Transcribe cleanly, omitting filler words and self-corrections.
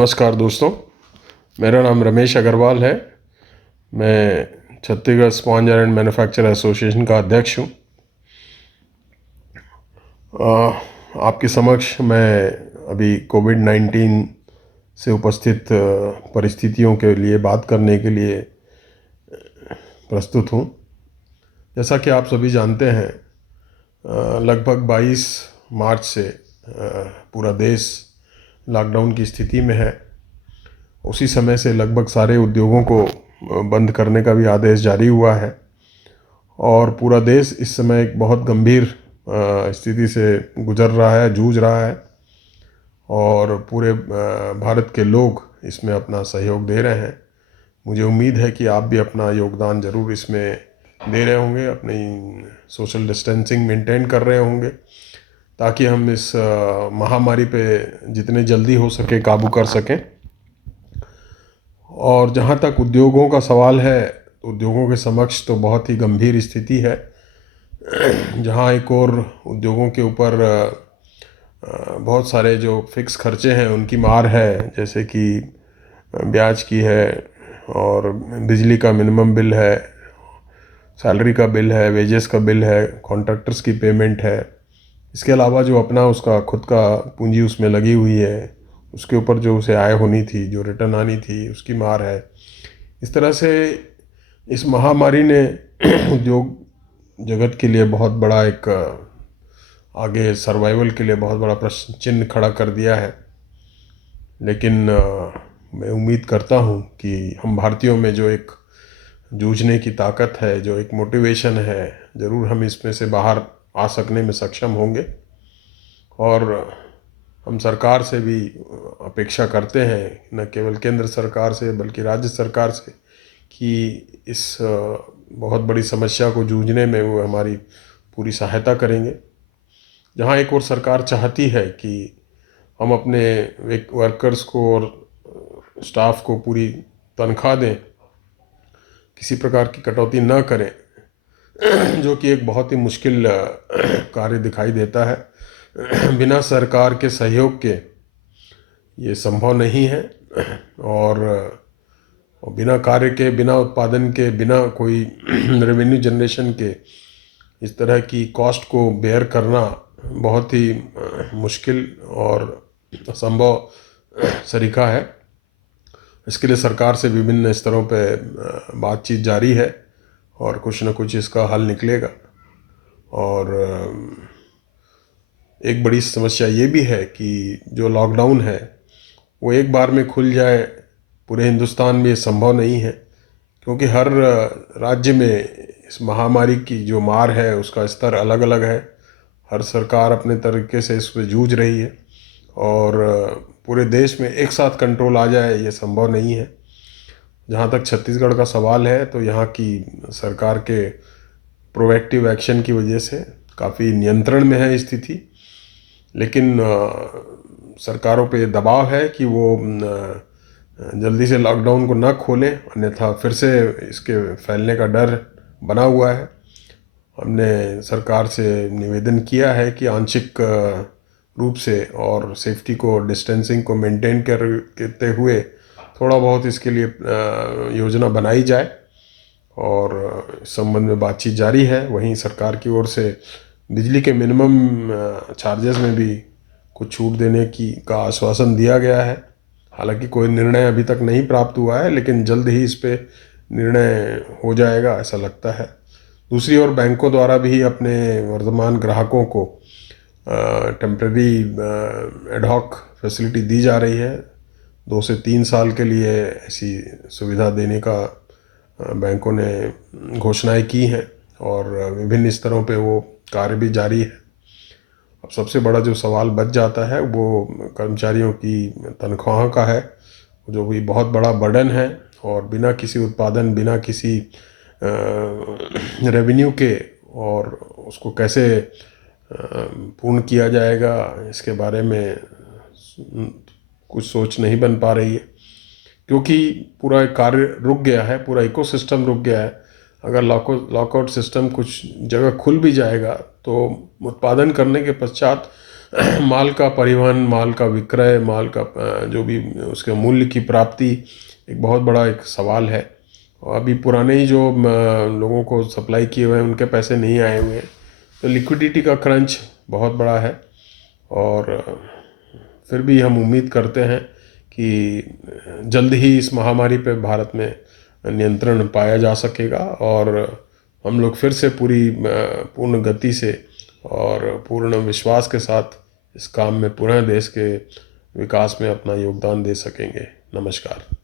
नमस्कार दोस्तों, मेरा नाम रमेश अग्रवाल है। मैं Chhattisgarh sponge iron manufacturer association का अध्यक्ष हूँ। आपके समक्ष मैं अभी कोविड-19 से उपस्थित परिस्थितियों के लिए बात करने के लिए प्रस्तुत हूँ। जैसा कि आप सभी जानते हैं, लगभग 22 मार्च से पूरा देश लॉकडाउन की स्थिति में है। उसी समय से लगभग सारे उद्योगों को बंद करने का भी आदेश जारी हुआ है और पूरा देश इस समय एक बहुत गंभीर स्थिति से गुजर रहा है, जूझ रहा है और पूरे भारत के लोग इसमें अपना सहयोग दे रहे हैं। मुझे उम्मीद है कि आप भी अपना योगदान ज़रूर इसमें दे रहे होंगे, अपनी सोशल डिस्टेंसिंग मेंटेन कर रहे होंगे ताकि हम इस महामारी पे जितने जल्दी हो सके काबू कर सकें। और जहाँ तक उद्योगों का सवाल है, उद्योगों के समक्ष तो बहुत ही गंभीर स्थिति है। जहाँ एक और उद्योगों के ऊपर बहुत सारे जो फिक्स खर्चे हैं उनकी मार है, जैसे कि ब्याज की है और बिजली का मिनिमम बिल है, सैलरी का बिल है, वेजेस का बिल है, कॉन्ट्रैक्टर्स की पेमेंट है। इसके अलावा जो अपना उसका खुद का पूंजी उसमें लगी हुई है, उसके ऊपर जो उसे आय होनी थी, जो रिटर्न आनी थी, उसकी मार है। इस तरह से इस महामारी ने उद्योग जगत के लिए बहुत बड़ा एक आगे सर्वाइवल के लिए बहुत बड़ा प्रश्न चिन्ह खड़ा कर दिया है। लेकिन मैं उम्मीद करता हूँ कि हम भारतीयों में जो एक जूझने की ताकत है, जो एक मोटिवेशन है, ज़रूर हम इसमें से बाहर आ सकने में सक्षम होंगे। और हम सरकार से भी अपेक्षा करते हैं, न केवल केंद्र सरकार से बल्कि राज्य सरकार से, कि इस बहुत बड़ी समस्या को जूझने में वो हमारी पूरी सहायता करेंगे। जहाँ एक और सरकार चाहती है कि हम अपने वर्कर्स को और स्टाफ को पूरी तनख्वाह दें, किसी प्रकार की कटौती न करें, जो कि एक बहुत ही मुश्किल कार्य दिखाई देता है। बिना सरकार के सहयोग के ये संभव नहीं है और बिना कार्य के, बिना उत्पादन के, बिना कोई रेवेन्यू जनरेशन के इस तरह की कॉस्ट को बेयर करना बहुत ही मुश्किल और असंभव सरीखा है। इसके लिए सरकार से विभिन्न स्तरों पे बातचीत जारी है और कुछ न कुछ इसका हल निकलेगा। और एक बड़ी समस्या ये भी है कि जो लॉकडाउन है वो एक बार में खुल जाए पूरे हिंदुस्तान में, ये संभव नहीं है, क्योंकि हर राज्य में इस महामारी की जो मार है उसका स्तर अलग अलग है। हर सरकार अपने तरीके से इस पर जूझ रही है और पूरे देश में एक साथ कंट्रोल आ जाए ये संभव नहीं है। जहाँ तक छत्तीसगढ़ का सवाल है तो यहाँ की सरकार के प्रोएक्टिव एक्शन की वजह से काफ़ी नियंत्रण में है स्थिति, लेकिन सरकारों पे दबाव है कि वो जल्दी से लॉकडाउन को न खोलें, अन्यथा फिर से इसके फैलने का डर बना हुआ है। हमने सरकार से निवेदन किया है कि आंशिक रूप से और सेफ्टी को, डिस्टेंसिंग को मेंटेन करते हुए थोड़ा बहुत इसके लिए योजना बनाई जाए और इस संबंध में बातचीत जारी है। वहीं सरकार की ओर से बिजली के मिनिमम चार्जेस में भी कुछ छूट देने का आश्वासन दिया गया है। हालांकि कोई निर्णय अभी तक नहीं प्राप्त हुआ है, लेकिन जल्द ही इस पे निर्णय हो जाएगा ऐसा लगता है। दूसरी ओर बैंकों द्वारा भी अपने वर्तमान ग्राहकों को टेम्परेरी एडहॉक फैसिलिटी दी जा रही है। 2 से 3 साल के लिए ऐसी सुविधा देने का बैंकों ने घोषणाएं की हैं और विभिन्न स्तरों पे वो कार्य भी जारी है। अब सबसे बड़ा जो सवाल बच जाता है वो कर्मचारियों की तनख्वाह का है, जो भी बहुत बड़ा बर्डन है और बिना किसी उत्पादन, बिना किसी रेवेन्यू के, और उसको कैसे पूर्ण किया जाएगा इसके बारे में कुछ सोच नहीं बन पा रही है, क्योंकि पूरा कार्य रुक गया है, पूरा इकोसिस्टम रुक गया है। अगर लॉकआउट सिस्टम कुछ जगह खुल भी जाएगा तो उत्पादन करने के पश्चात माल का परिवहन, माल का विक्रय, माल का जो भी उसके मूल्य की प्राप्ति एक बहुत बड़ा एक सवाल है। और अभी पुराने ही जो लोगों को सप्लाई किए हुए हैं उनके पैसे नहीं आए हुए हैं, तो लिक्विडिटी का क्रंच बहुत बड़ा है। और फिर भी हम उम्मीद करते हैं कि जल्द ही इस महामारी पे भारत में नियंत्रण पाया जा सकेगा और हम लोग फिर से पूर्ण गति से और पूर्ण विश्वास के साथ इस काम में पुनः देश के विकास में अपना योगदान दे सकेंगे। नमस्कार।